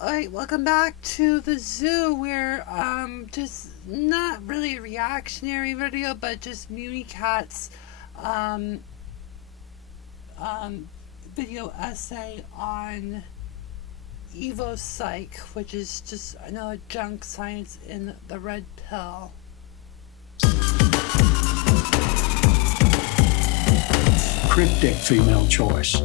Alright, welcome back to the zoo. We're just not really a reactionary video, but just Muni Cat's um video essay on Evo Psych, which is just another junk science in the red pill. Cryptic female choice.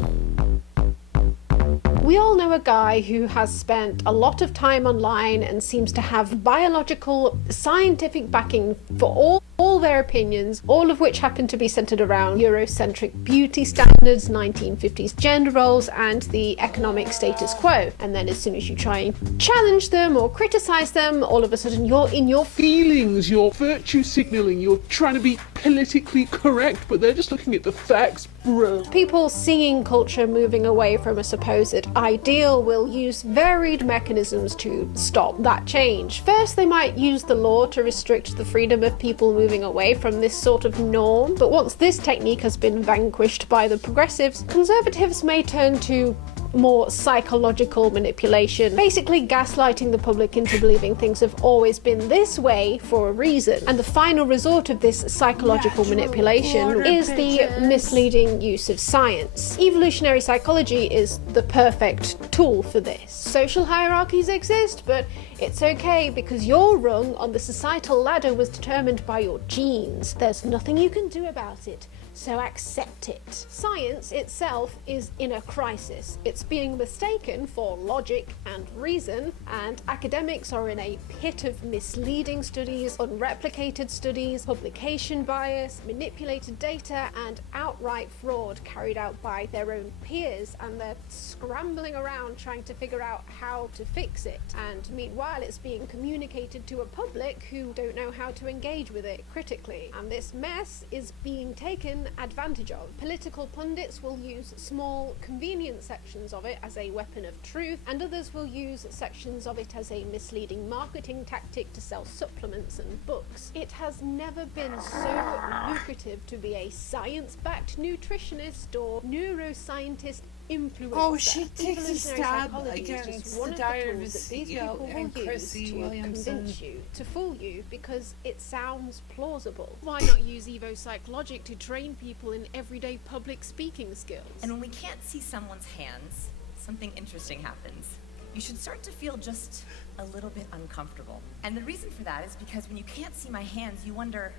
We all know a guy who has spent a lot of time online and seems to have biological, scientific backing for all their opinions, all of which happen to be centered around Eurocentric beauty standards, 1950s gender roles, and the economic status quo. And then as soon as you try and challenge them or criticize them, all of a sudden you're in your feelings, you're virtue signaling, you're trying to be politically correct, but they're just looking at the facts, bro. People seeing culture moving away from a supposed ideal will use varied mechanisms to stop that change. First, they might use the law to restrict the freedom of people moving away from this sort of norm, but once this technique has been vanquished by the progressives, conservatives may turn to more psychological manipulation, basically gaslighting the public into believing things have always been this way for a reason. And the final resort of this psychological manipulation is the misleading use of science. Evolutionary psychology is the perfect tool for this. Social hierarchies exist, but it's okay because your rung on the societal ladder was determined by your genes. There's nothing you can do about it, so accept it. Science itself is in a crisis. It's being mistaken for logic and reason, and academics are in a pit of misleading studies, unreplicated studies, publication bias, manipulated data, and outright fraud carried out by their own peers, and they're scrambling around trying to figure out how to fix it. And meanwhile, it's being communicated to a public who don't know how to engage with it critically. And this mess is being taken advantage of. Political pundits will use small, convenient sections of it as a weapon of truth, and others will use sections of it as a misleading marketing tactic to sell supplements and books. It has never been so lucrative to be a science-backed nutritionist or neuroscientist influencer. Oh, she takes a Evolutionary stab psychology against is just the one of the diary of tools the that these CEO people will and use Chrissy to Williamson. convince you, to fool you, because it sounds plausible. Why not use Evo Psych logic to train people in everyday public speaking skills? And when we can't see someone's hands, something interesting happens. You should start to feel just a little bit uncomfortable. And the reason for that is because when you can't see my hands, you wonder,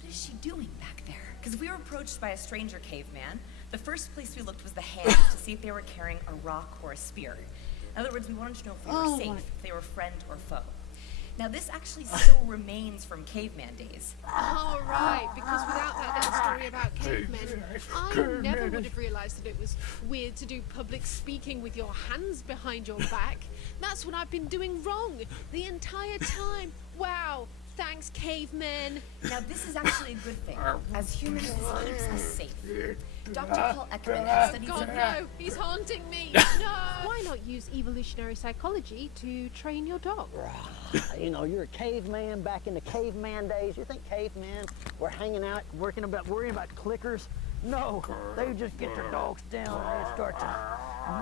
what is she doing back there? Because if we were approached by a stranger caveman, the first place we looked was the hands to see if they were carrying a rock or a spear. In other words, we wanted to know if we were safe, if they were friend or foe. Now this actually still remains from caveman days. Oh, right, because without that little story about cavemen, I never would have realised that it was weird to do public speaking with your hands behind your back. That's what I've been doing wrong the entire time. Wow. Thanks, cavemen. Now, this is actually a good thing. As humans, this keeps us safe. Dr. Paul Ekman has studied God, no, he's haunting me. No. Why not use evolutionary psychology to train your dog? You know, you're a caveman back in the caveman days. You think cavemen were hanging out, worrying about clickers? No, they just get their dogs down and they start to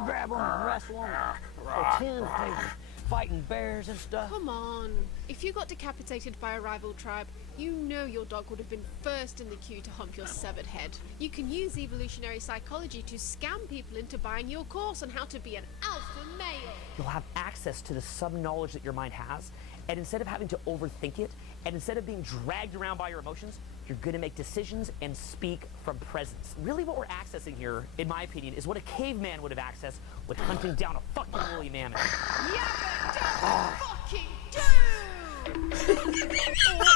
grab them and wrestle them, pretend they were fighting bears and stuff. Come on. If you got decapitated by a rival tribe, you know your dog would have been first in the queue to hump your severed head. You can use evolutionary psychology to scam people into buying your course on how to be an alpha male. You'll have access to the sub-knowledge that your mind has, and instead of having to overthink it, and instead of being dragged around by your emotions, you're going to make decisions and speak from presence. Really what we're accessing here, in my opinion, is what a caveman would have accessed with hunting down a fucking woolly mammoth. Yeah, fucking do! Or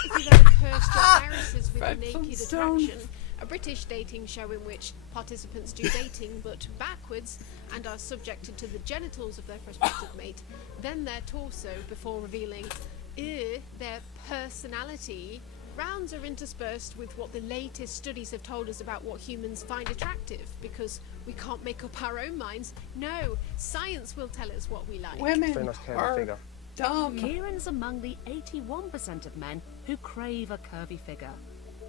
if you've ever cursed your irises with naked attraction, a British dating show in which participants do dating but backwards and are subjected to the genitals of their prospective mate, then their torso before revealing their personality. Rounds are interspersed with what the latest studies have told us about what humans find attractive, because we can't make up our own minds. No, science will tell us what we like. Women are dumb. Kieran's among the 81% of men who crave a curvy figure.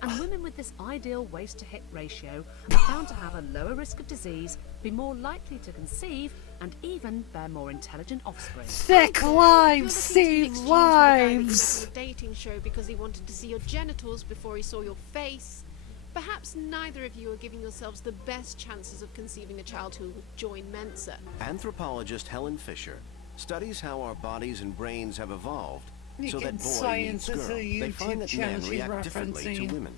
And women with this ideal waist-to-hip ratio are found to have a lower risk of disease, be more likely to conceive, and even bear more intelligent offspring. Thick lives save lives. A dating show because he wanted to see your genitals before he saw your face. Perhaps neither of you are giving yourselves the best chances of conceiving a child who will join Mensa. Anthropologist Helen Fisher studies how our bodies and brains have evolved so that boy Science meets is girl. a They find YouTube that channel men she's react differently to referencing. women.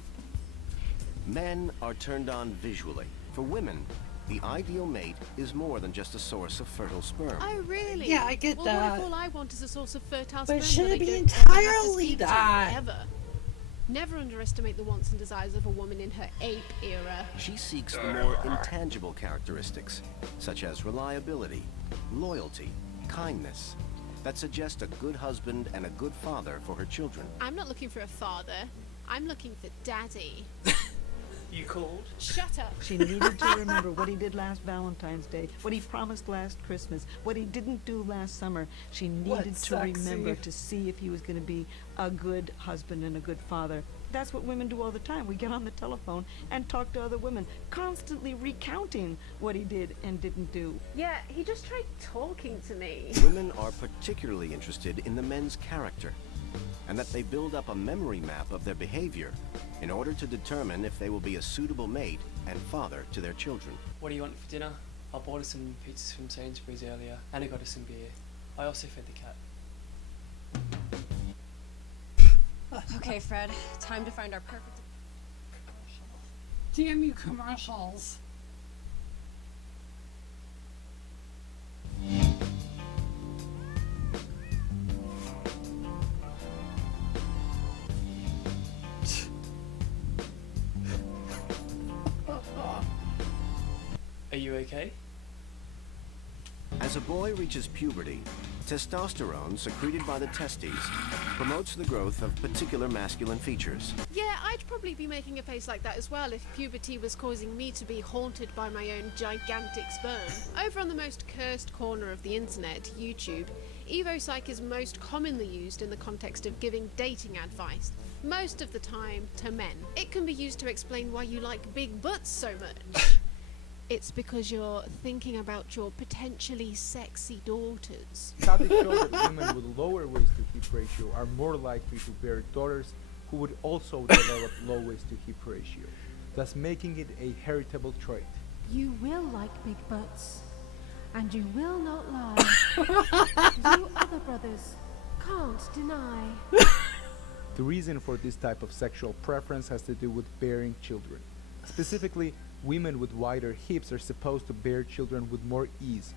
Men are turned on visually. For women, the ideal mate is more than just a source of fertile sperm. Oh, really? Yeah, I get well, that. What if all I want is a source of fertile But sperm should that it I be don't ever have to entirely speak to, that? ever? Never underestimate the wants and desires of a woman in her ape era. She seeks the more intangible characteristics, such as reliability, loyalty, kindness, that suggest a good husband and a good father for her children. I'm not looking for a father. I'm looking for daddy. You called? Shut up. She needed to remember what he did last Valentine's Day, what he promised last Christmas, what he didn't do last summer. She needed to remember to see if he was going to be a good husband and a good father. That's what women do all the time. We get on the telephone and talk to other women, constantly recounting what he did and didn't do. Yeah, he just tried talking to me. Women are particularly interested in the men's character, and that they build up a memory map of their behavior in order to determine if they will be a suitable mate and father to their children. What do you want for dinner? I bought us some pizzas from Sainsbury's earlier, and I got us some beer. I also fed the cat. Okay, Fred, time to find our perfect... Damn you, commercials. Are you okay? As a boy reaches puberty, testosterone secreted by the testes promotes the growth of particular masculine features. Yeah, I'd probably be making a face like that as well if puberty was causing me to be haunted by my own gigantic sperm. Over on the most cursed corner of the internet, YouTube, EvoPsych is most commonly used in the context of giving dating advice, most of the time to men. It can be used to explain why you like big butts so much. It's because you're thinking about your potentially sexy daughters. Studies show that women with lower waist-to-hip ratio are more likely to bear daughters who would also develop low waist-to-hip ratio, thus making it a heritable trait. You will like big butts, and you will not lie. You other brothers can't deny. The reason for this type of sexual preference has to do with bearing children. Specifically, women with wider hips are supposed to bear children with more ease.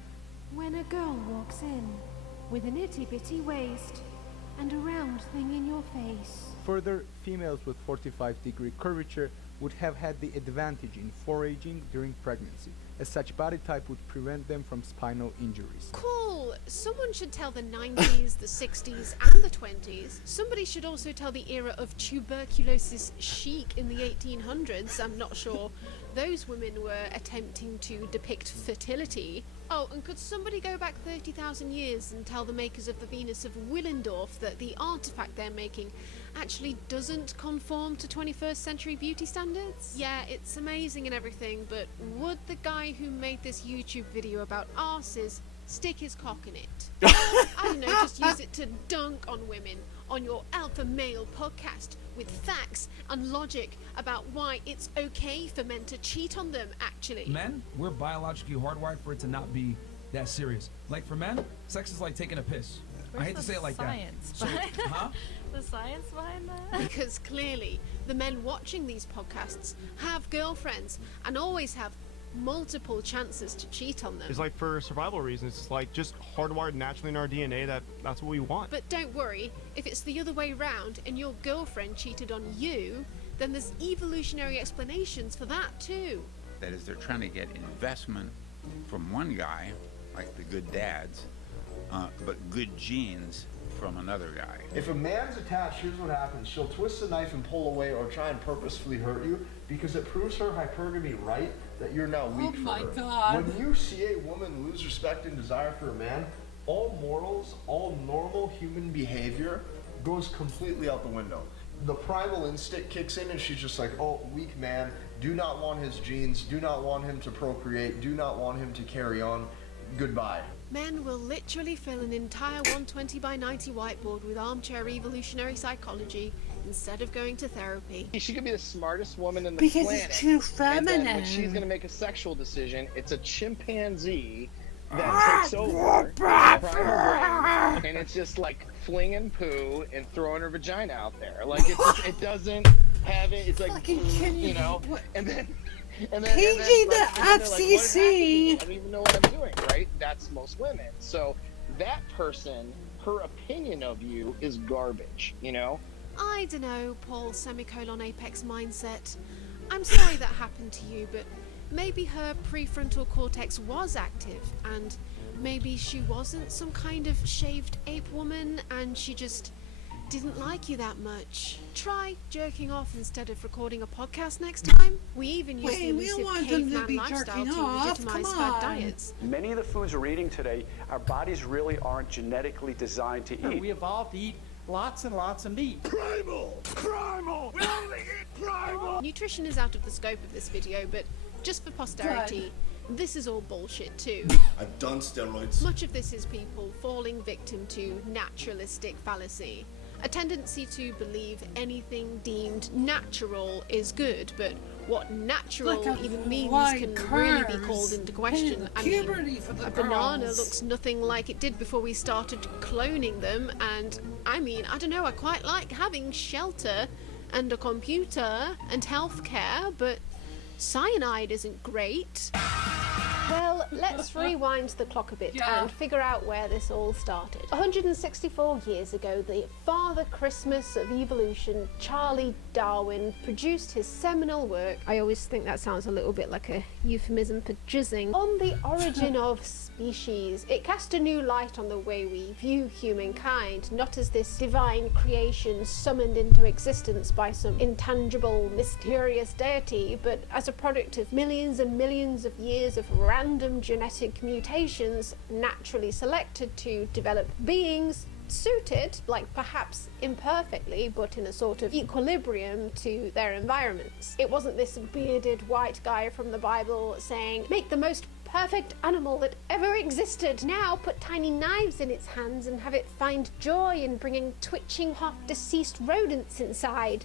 When a girl walks in with an itty-bitty waist and a round thing in your face. Further, females with 45-degree curvature would have had the advantage in foraging during pregnancy, as such body type would prevent them from spinal injuries. Cool. Someone should tell the 90s, the 60s, and the 20s. Somebody should also tell the era of tuberculosis chic in the 1800s. I'm not sure. Those women were attempting to depict fertility. Oh, and could somebody go back 30,000 years and tell the makers of the Venus of Willendorf that the artifact they're making actually doesn't conform to 21st century beauty standards? Yeah, it's amazing and everything, but would the guy who made this YouTube video about arses stick his cock in it? I don't know, just use it to dunk on women on your alpha male podcast with facts and logic about why it's okay for men to cheat on them, actually. Men, we're biologically hardwired for it to not be that serious. Like for men, sex is like taking a piss. I hate to say it like that. So, The science behind that? Because clearly, the men watching these podcasts have girlfriends and always have multiple chances to cheat on them. It's like for survival reasons, it's like just hardwired naturally in our DNA that's what we want. But don't worry, if it's the other way round and your girlfriend cheated on you, then there's evolutionary explanations for that too. That is, they're trying to get investment from one guy, like the good dads, but good genes from another guy. If a man's attached, here's what happens. She'll twist the knife and pull away or try and purposefully hurt you because it proves her hypergamy right that you're now weak for her. God. When you see a woman lose respect and desire for a man, all morals, all normal human behavior goes completely out the window. the primal instinct kicks in and she's just like, oh, weak man, do not want his genes, do not want him to procreate, do not want him to carry on, goodbye. Men will literally fill an entire 120 by 90 whiteboard with armchair evolutionary psychology instead of going to therapy. She could be the smartest woman in the Because planet. it's too And then when feminine. she's going to make a sexual decision, it's a chimpanzee that takes over the primal brain, and it's just like flinging poo and throwing her vagina out there. Like it doesn't have it. It's like, you know, and then PG the FCC. I don't even know what I'm doing, right? That's most women. So that person, her opinion of you is garbage, you know? I dunno, Paul semicolon apex mindset. I'm sorry that happened to you, but maybe her prefrontal cortex was active, and maybe she wasn't some kind of shaved ape woman, and she just didn't like you that much. Try jerking off instead of recording a podcast next time. We even use the elusive caveman lifestyle to legitimize fad diets. Many of the foods we're eating today, our bodies really aren't genetically designed to eat. We evolved to eat lots and lots of meat. Primal! Primal! We only eat primal! Nutrition is out of the scope of this video, but just for posterity, this is all bullshit too. I've done steroids. Much of this is people falling victim to naturalistic fallacy. A tendency to believe anything deemed natural is good, but what natural even means can really be called into question. I mean, a banana looks nothing like it did before we started cloning them, and I mean, I don't know, I quite like having shelter and a computer and healthcare, but cyanide isn't great. Well, let's rewind the clock a bit and figure out where this all started. 164 years ago, the Father Christmas of evolution, Charlie Darwin, produced his seminal work. I always think that sounds a little bit like a euphemism for jizzing. On the origin of species. It cast a new light on the way we view humankind, not as this divine creation summoned into existence by some intangible, mysterious deity, but as a product of millions and millions of years of random genetic mutations naturally selected to develop beings suited, like perhaps imperfectly, but in a sort of equilibrium to their environments. It wasn't this bearded white guy from the Bible saying, make the most perfect animal that ever existed. Now put tiny knives in its hands and have it find joy in bringing twitching, half-deceased rodents inside.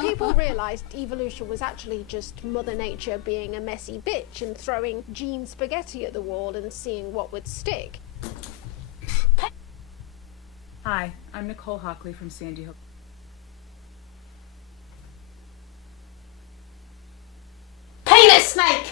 People realised evolution was actually just Mother Nature being a messy bitch and throwing gene spaghetti at the wall and seeing what would stick. Hi, I'm Nicole Hockley from Sandy Hook. Penis snake!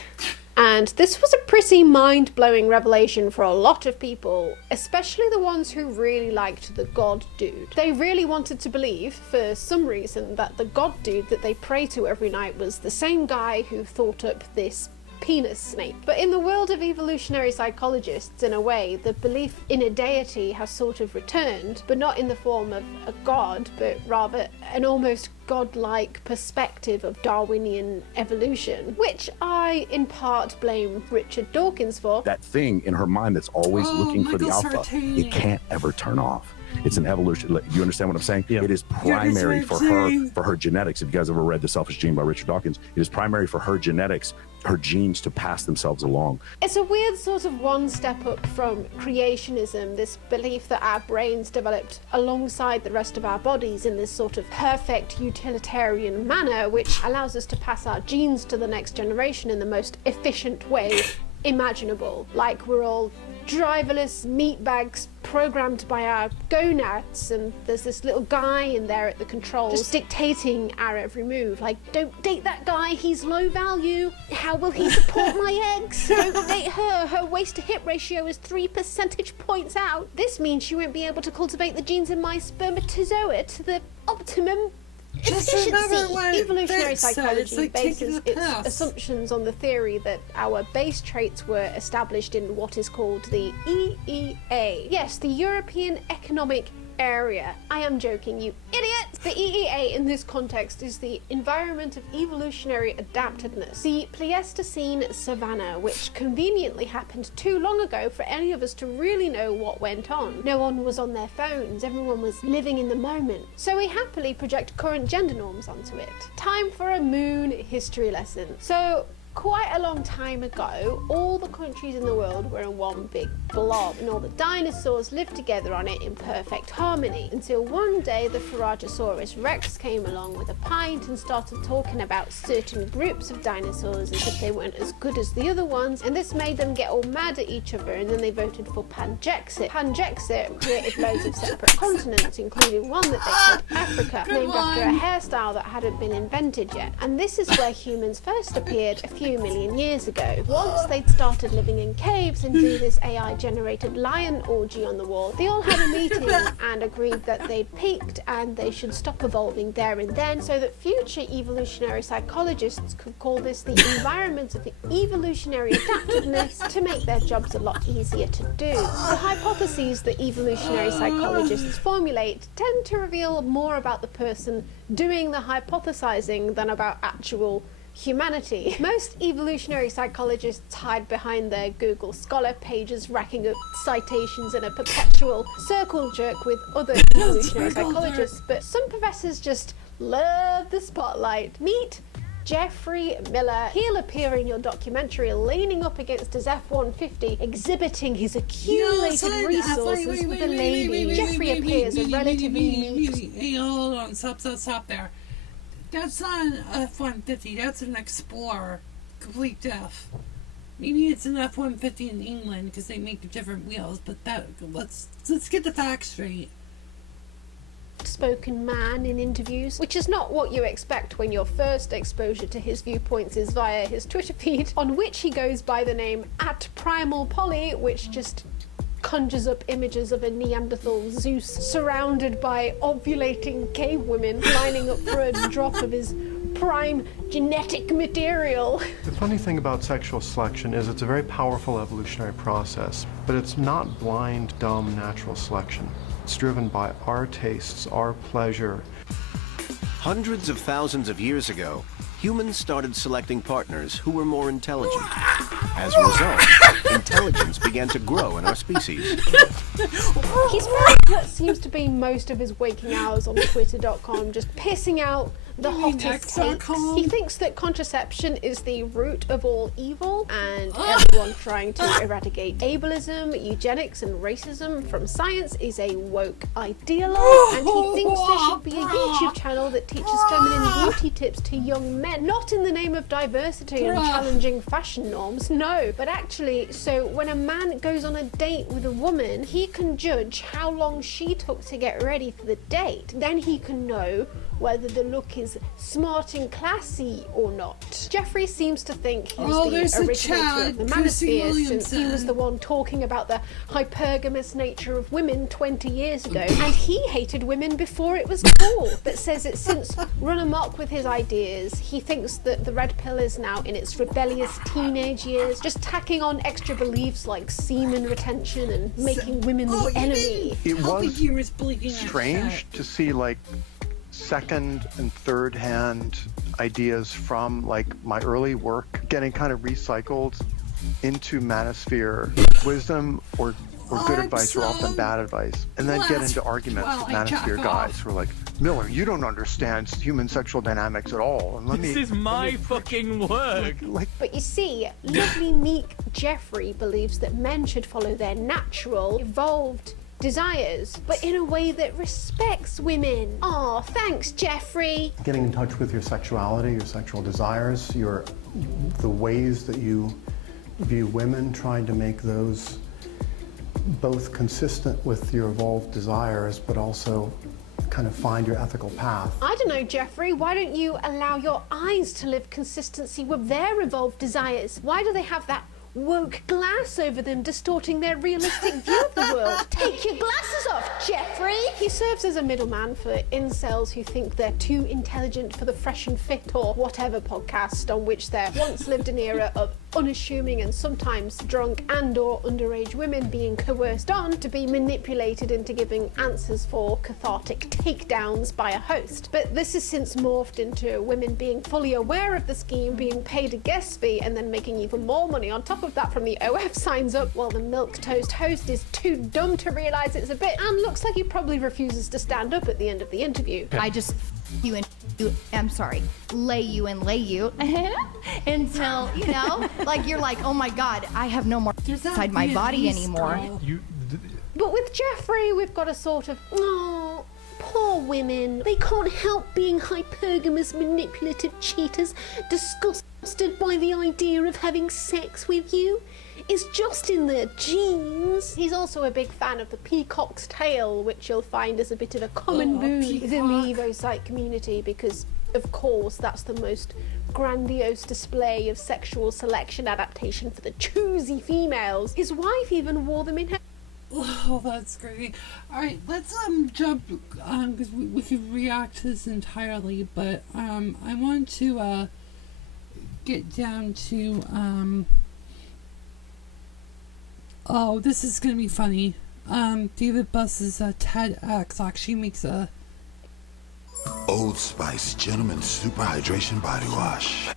And this was a pretty mind-blowing revelation for a lot of people, especially the ones who really liked the God Dude. They really wanted to believe, for some reason, that the God Dude that they pray to every night was the same guy who thought up this penis snake. But in the world of evolutionary psychologists, in a way, the belief in a deity has sort of returned, but not in the form of a god, but rather an almost godlike perspective of Darwinian evolution, which I in part blame Richard Dawkins for. That thing in her mind that's always looking for the alpha, it can't ever turn off. It's an evolution. You understand what I'm saying? It is primary for her genetics. If you guys ever read The Selfish Gene by Richard Dawkins, it is primary for her genetics, her genes to pass themselves along. It's a weird sort of one step up from creationism, this belief that our brains developed alongside the rest of our bodies in this sort of perfect utilitarian manner, which allows us to pass our genes to the next generation in the most efficient way imaginable. Like we're all driverless meatbags programmed by our gonads, and there's this little guy in there at the controls just dictating our every move, like, don't date that guy, he's low value, how will he support my eggs, don't date her waist to hip ratio is 3 percentage points out, this means she won't be able to cultivate the genes in my spermatozoa to the optimum efficiency. Evolutionary psychology bases its assumptions on the theory that our base traits were established in what is called the EEA. Yes, the European Economic Area. I am joking, you idiot! The EEA in this context is the environment of evolutionary adaptedness, the Pleistocene savanna, which conveniently happened too long ago for any of us to really know what went on. No one was on their phones, everyone was living in the moment, so we happily project current gender norms onto it. Time for a moon history lesson. So, quite a long time ago, all the countries in the world were in one big blob, and all the dinosaurs lived together on it in perfect harmony, until one day the Pharaohtosaurus Rex came along with a pint and started talking about certain groups of dinosaurs as if they weren't as good as the other ones, and this made them get all mad at each other, and then they voted for Panjexit. Panjexit created loads of separate continents, including one that they called Africa, named after a hairstyle that hadn't been invented yet. And this is where humans first appeared a few million years ago. Once they'd started living in caves and do this AI-generated lion orgy on the wall, they all had a meeting and agreed that they'd peaked and they should stop evolving there and then, so that future evolutionary psychologists could call this the environment of evolutionary adaptiveness to make their jobs a lot easier to do. The hypotheses that evolutionary psychologists formulate tend to reveal more about the person doing the hypothesizing than about actual humanity. Most evolutionary psychologists hide behind their Google Scholar pages, racking up citations in a perpetual circle jerk with other evolutionary psychologists, but some professors just love the spotlight. Meet Jeffrey Miller. He'll appear in your documentary leaning up against his F-150, exhibiting his accumulated resources with a lady. Jeffrey appears a relatively neat... Hey, hold on, stop there. That's not an F-150, that's an Explorer. Complete deaf. Maybe it's an F-150 in England because they make different wheels, but let's get the facts straight. Spoken man in interviews, which is not what you expect when your first exposure to his viewpoints is via his Twitter feed, on which he goes by the name @PrimalPolly, which just conjures up images of a Neanderthal Zeus surrounded by ovulating cave women lining up for a drop of his prime genetic material. The funny thing about sexual selection is it's a very powerful evolutionary process, but it's not blind, dumb natural selection. It's driven by our tastes, our pleasure. Hundreds of thousands of years ago, humans started selecting partners who were more intelligent. As a result, intelligence began to grow in our species. He spends what seems to be most of his waking hours on Twitter.com just pissing out the hottest takes. He thinks that contraception is the root of all evil, and everyone trying to eradicate ableism, eugenics, and racism from science is a woke ideologue, and he thinks there should be a YouTube channel that teaches feminine beauty tips to young men, not in the name of diversity and challenging fashion norms, no, but actually, so when a man goes on a date with a woman, he can judge how long she took to get ready for the date. Then he can know whether the look is smart and classy or not. Jeffrey seems to think he's the originator of the manosphere, since he was the one talking about the hypergamous nature of women 20 years ago, and he hated women before it was cool, but says it's since run amok with his ideas. He thinks that the red pill is now in its rebellious teenage years, just tacking on extra beliefs like semen retention and making women the enemy. It was strange to see like second and third hand ideas from like my early work getting kind of recycled into manosphere wisdom or good advice, or often bad advice, and then get into arguments with manosphere guys who are like, Miller, you don't understand human sexual dynamics at all. And this is my fucking work. But you see, lovely meek Jeffrey believes that men should follow their natural, evolved desires, but in a way that respects women. Aw, thanks, Jeffrey. Getting in touch with your sexuality, your sexual desires, the ways that you view women, trying to make those both consistent with your evolved desires, but also kind of find your ethical path. I don't know, Jeffrey, why don't you allow your eyes to live consistency with their evolved desires? Why do they have that woke glass over them, distorting their realistic view of the world? Take your glasses off, Jeffrey! He serves as a middleman for incels who think they're too intelligent for the Fresh and Fit or whatever podcast on which there once lived an era of unassuming and sometimes drunk and or underage women being coerced on to be manipulated into giving answers for cathartic takedowns by a host. But this has since morphed into women being fully aware of the scheme, being paid a guest fee, and then making even more money on top of that from the OF signs up, while the milquetoast host is too dumb to realise it's a bit and looks like he probably refuses to stand up at the end of the interview. I just you and I'm sorry, lay you until, you know, like you're like, oh my god, I have no more inside my body anymore. But with Jeffrey, we've got a sort of, oh, poor women. They can't help being hypergamous, manipulative cheaters, disgusted by the idea of having sex with you. It's just in their genes. He's also a big fan of the peacock's tail, which you'll find is a bit of a common boon within the EvoPsych community, because of course that's the most grandiose display of sexual selection adaptation for the choosy females. His wife even wore them in her... Oh, that's great. Alright, let's jump because we could react to this entirely, but I want to get down to oh, this is gonna be funny. David Buss's TEDx actually makes a Old Spice Gentleman's Super Hydration Body Wash.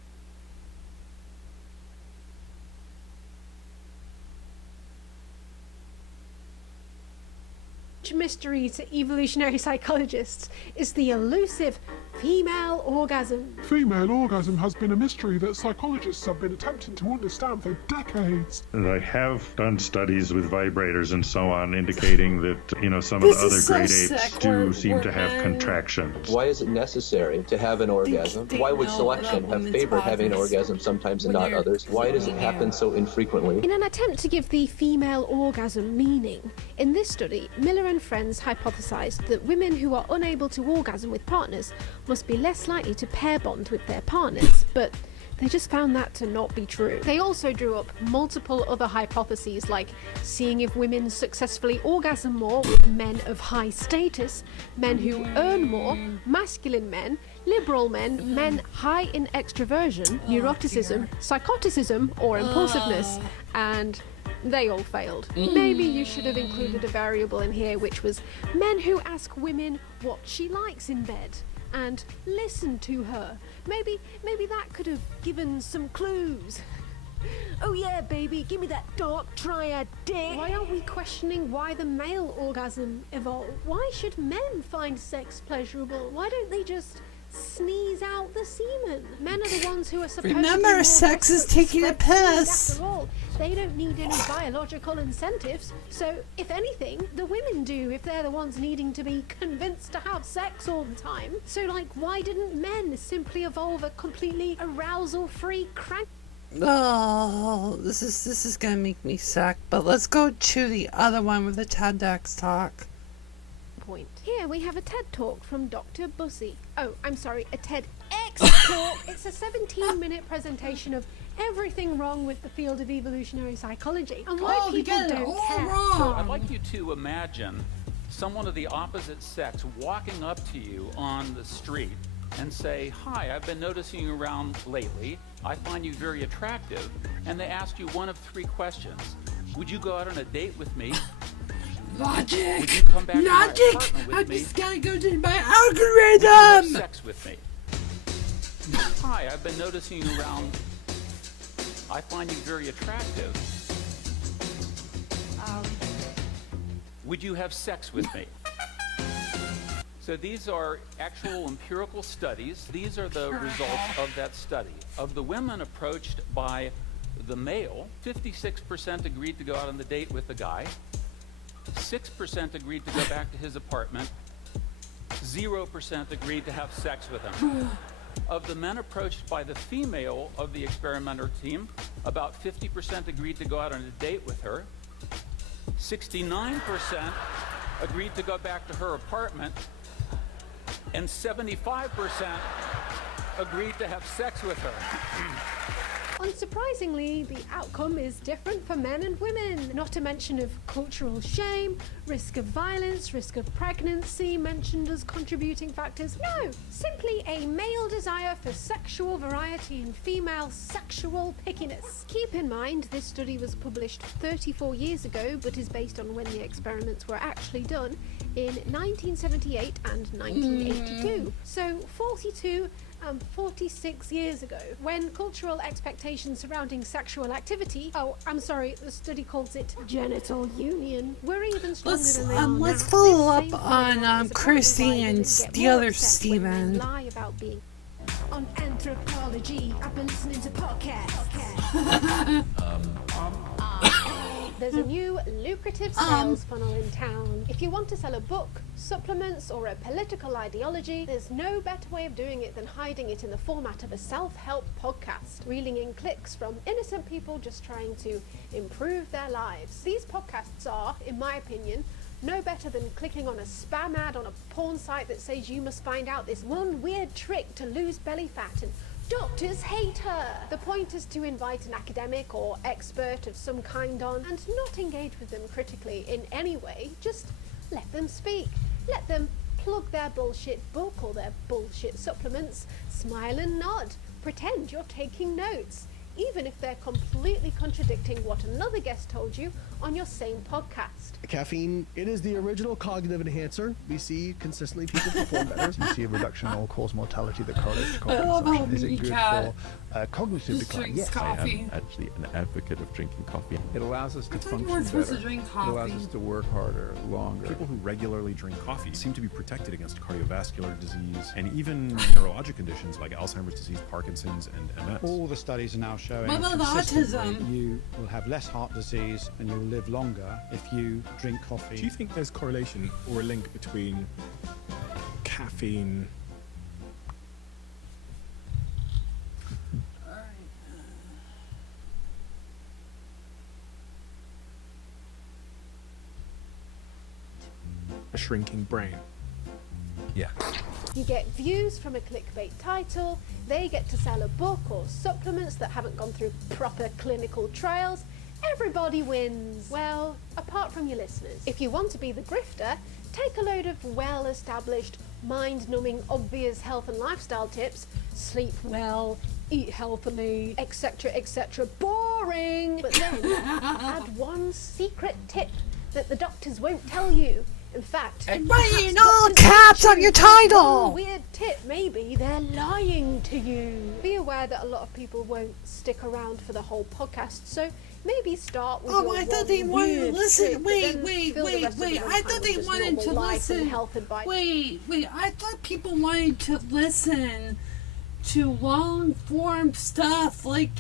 mystery to evolutionary psychologists is the elusive female orgasm. Female orgasm has been a mystery that psychologists have been attempting to understand for decades. And I have done studies with vibrators and so on indicating that, you know, some of the other great apes do seem to have contractions. Why is it necessary to have an orgasm? Why would selection have favored having an orgasm sometimes and not others? Why does it happen so infrequently? In an attempt to give the female orgasm meaning, in this study, Miller and friends hypothesized that women who are unable to orgasm with partners must be less likely to pair bond with their partners, but they just found that to not be true. They also drew up multiple other hypotheses, like seeing if women successfully orgasm more with men of high status, men who earn more, masculine men, liberal men, men high in extroversion, neuroticism, psychoticism, or impulsiveness, and they all failed. Maybe you should have included a variable in here which was men who ask women what she likes in bed and listen to her. Maybe that could have given some clues. Oh yeah, baby, give me that dark triad dick. Why aren't we questioning why the male orgasm evolved? Why should men find sex pleasurable? Why don't they just sneeze out the semen? Men are the ones who are supposed to remember, sex is taking a piss. After all, they don't need any biological incentives. So, if anything, the women do if they're the ones needing to be convinced to have sex all the time. So, like, why didn't men simply evolve a completely arousal-free crank? Oh, this is gonna make me sick. But let's go to the other one with the TEDx talk. Point. Here we have a TED talk from Dr. Bussy. Oh, I'm sorry, a TEDx talk. It's a 17-minute presentation of everything wrong with the field of evolutionary psychology and why people don't care. So I'd like you to imagine someone of the opposite sex walking up to you on the street and say, "Hi, I've been noticing you around lately. I find you very attractive." And they ask you one of three questions. Would you go out on a date with me? Logic! Would you come back Logic! to my apartment with I'm me? just gonna go to my Would you have algorithm! sex with me? Hi, I've been noticing you around. I find you very attractive. Would you have sex with me? So these are actual empirical studies. These are the results of that study. Of the women approached by the male, 56% agreed to go out on the date with the guy. 6% agreed to go back to his apartment. 0% agreed to have sex with him. Of the men approached by the female of the experimenter team, about 50% agreed to go out on a date with her. 69% agreed to go back to her apartment. And 75% agreed to have sex with her. Unsurprisingly, the outcome is different for men and women. Not a mention of cultural shame, risk of violence, risk of pregnancy mentioned as contributing factors. No, simply a male desire for sexual variety and female sexual pickiness. Keep in mind, this study was published 34 years ago, but is based on when the experiments were actually done in 1978 and 1982. So 42 and 46 years ago, when cultural expectations surrounding sexual activity, the study calls it genital union, were even stronger than they are now. Let's follow up on Chrissy and the other Steven. Lie about being on anthropology. I've been listening to podcasts. There's a new lucrative sales funnel in town. If you want to sell a book, supplements, or a political ideology, there's no better way of doing it than hiding it in the format of a self-help podcast, reeling in clicks from innocent people just trying to improve their lives. These podcasts are, in my opinion, no better than clicking on a spam ad on a porn site that says you must find out this one weird trick to lose belly fat and doctors hate her. The point is to invite an academic or expert of some kind on and not engage with them critically in any way. Just let them speak. Let them plug their bullshit book or their bullshit supplements. Smile and nod. Pretend you're taking notes, even if they're completely contradicting what another guest told you on your same podcast. Caffeine, it is the original cognitive enhancer. We see consistently people perform better. You see a reduction in all-cause mortality that correlates to coffee consumption. Is it good for cognitive decline? Yes, I am actually an advocate of drinking coffee. It allows us to function better. It allows us to work harder, longer. People who regularly drink coffee seem to be protected against cardiovascular disease and even neurologic conditions like Alzheimer's disease, Parkinson's, and MS. All the studies are now showing What about consistently you will have less heart disease and you'll live longer if you drink coffee. Do you think there's correlation or a link between caffeine a shrinking brain? Yeah. You get views from a clickbait title, they get to sell a book or supplements that haven't gone through proper clinical trials. Everybody wins. Well, apart from your listeners. If you want to be the grifter, take a load of well-established, mind-numbing, obvious health and lifestyle tips. Sleep well, eat healthily, etc., etc. Boring! But then, add one secret tip that the doctors won't tell you. In fact, and writing all caps on your title! Weird tip, maybe they're lying to you. Be aware that a lot of people won't stick around for the whole podcast, so maybe start with I thought they wanted to listen. Wait. I thought they wanted to listen. Wait. I thought people wanted to listen to long-form stuff, like,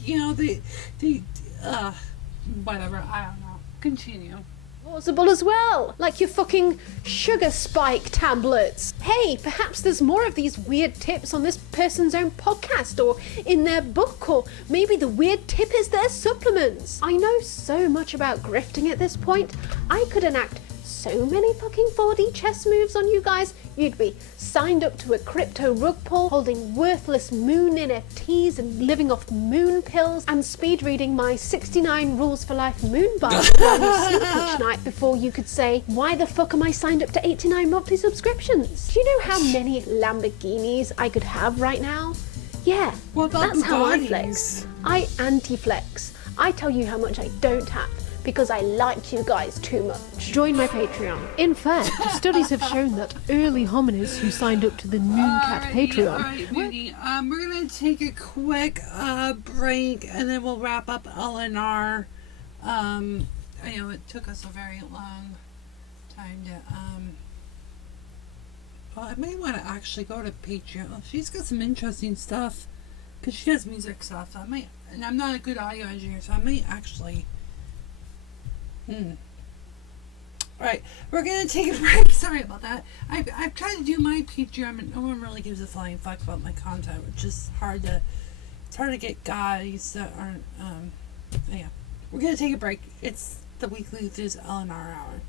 whatever. I don't know. Continue. Plausible as well, like your fucking sugar spike tablets. Hey, perhaps there's more of these weird tips on this person's own podcast or in their book, or maybe the weird tip is their supplements. I know so much about grifting at this point. I could enact so many fucking 4D chess moves on you guys. You'd be signed up to a crypto rug pull, holding worthless moon NFTs and living off moon pills, and speed reading my 69 Rules for Life moon bible while you sleep each night before you could say, why the fuck am I signed up to 89 monthly subscriptions? Do you know how many Lamborghinis I could have right now? Yeah, that's how I flex. I anti-flex. I tell you how much I don't have, because I like you guys too much. Join my Patreon. In fact, studies have shown that early hominids who signed up to the Mooncat Patreon... Alright, Moody, we're gonna take a quick break, and then we'll wrap up LNR. I know it took us a very long time to, I may want to actually go to Patreon. She's got some interesting stuff, because she does music stuff, so I might, and I'm not a good audio engineer, so I might actually... Alright, we're gonna take a break. Sorry about that. I've tried to do my Patreon, but no one really gives a flying fuck about my content, which is hard to get guys that aren't yeah. We're gonna take a break. It's the weekly There's LNR hour.